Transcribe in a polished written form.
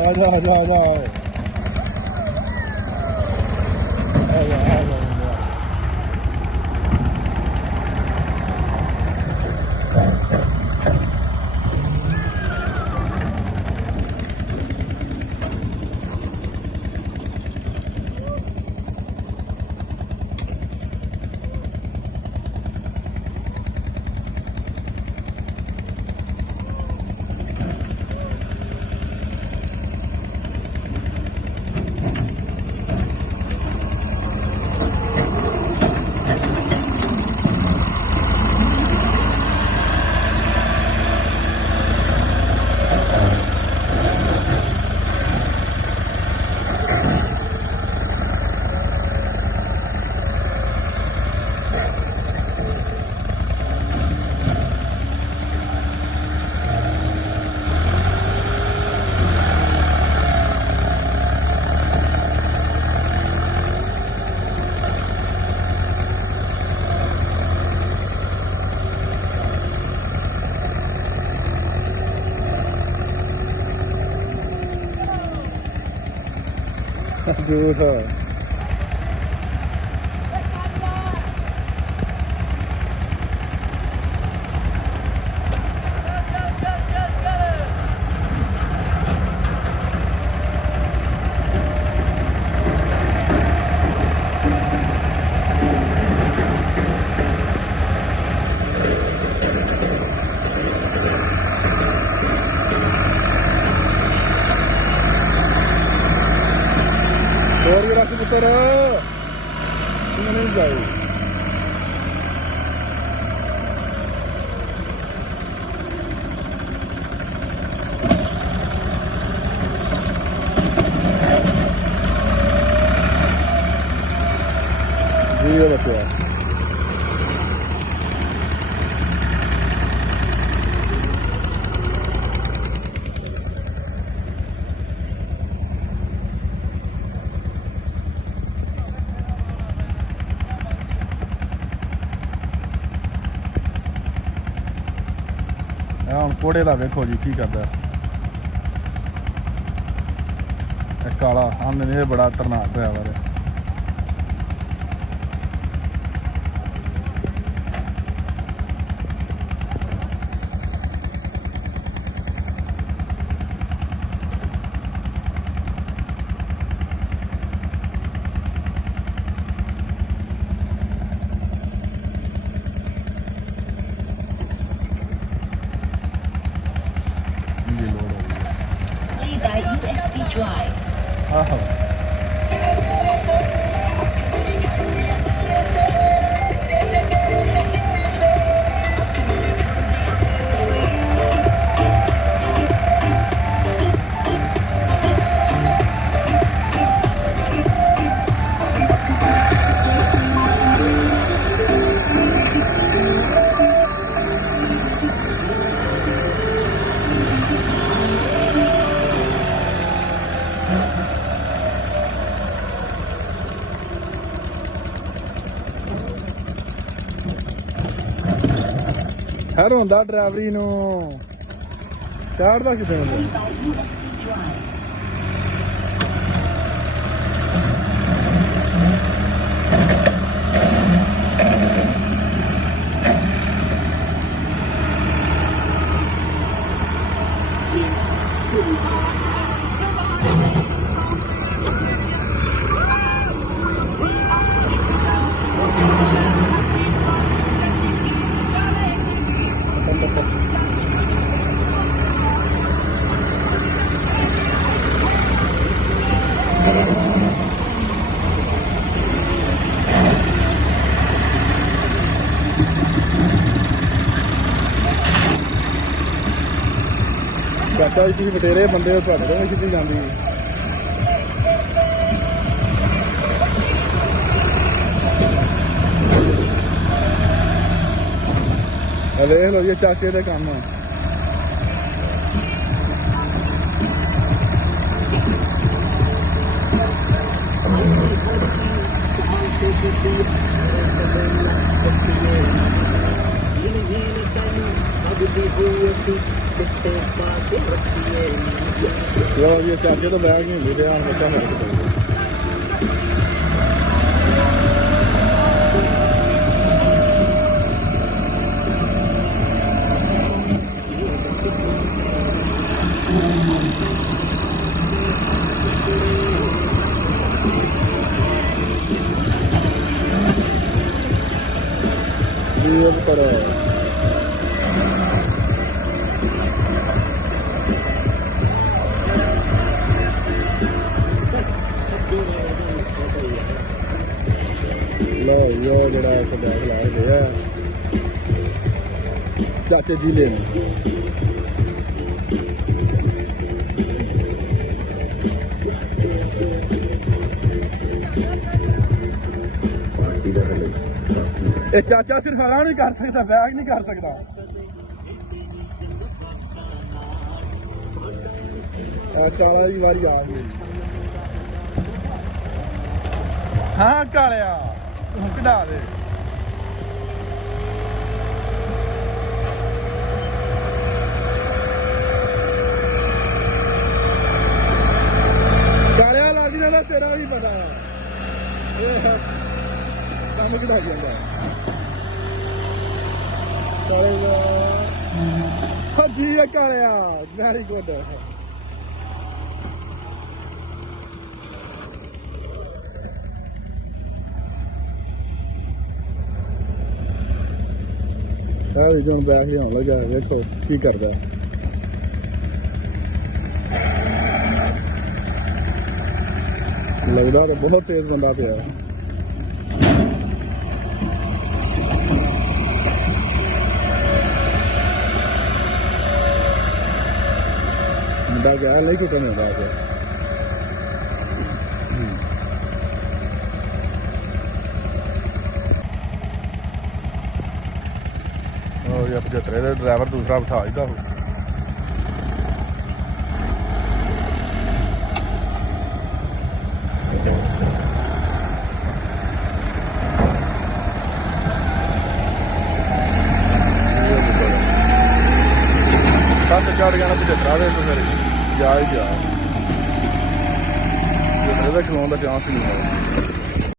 आजा आजा आजा आजा आजा झूठ पुत्र नहीं जाए जी बच्चा ਹੁਣ ਕੋੜੇ ਦਾ ਵੇਖੋ ਜੀ ਕੀ ਕਰਦਾ ਇਹ ਕਾਲਾ ਸਾਹਮਣੇ ਇਹ ਬੜਾ ਖਤਰਨਾਕ ਡਰਾਈਵਰ ਹੈ ਆਹੋ ਹਰ ਹੁੰਦਾ ਡਰਾਈਵਰੀ ਨੂੰ ਚਾੜਦਾ ਕਿਤੇ ਚਾਚਾ ਜੀ ਤੁਸੀਂ ਬਟੇਰੇ ਬੰਦੇ ਹੋ ਤੁਹਾਡੇ ਤੋਂ ਕਿੱਥੇ ਜਾਂਦੀ ਵੇਖ ਲਓ ਜੀ ਚਾਚੇ ਦੇ ਕੰਮ ये चाचे तो बैग नहीं मिले यार बच्चा मेरे को ये करो ये जरा बैग लाए गया चाचे जी ले चाचा सिर्फ हरा नहीं कर सकता बैग नहीं कर सकता काला की बारी आ गई हाँ कालिया तू कढ़ा दे कालिया लागी ना तेरा भी पता काम कढ़ा जाता जी कालिया वेरी गुड जो बैग लिया लगा देखो की करता लगता तो बहुत तेज बंदा पे मुंडा गया नहीं चुका नहीं बात और 75 ਦਾ ड्राइवर दूसरा बिठा दिता चढ़ गया 75 ਦੇ तो फिर जा ही जा खलोन का चांस नहीं है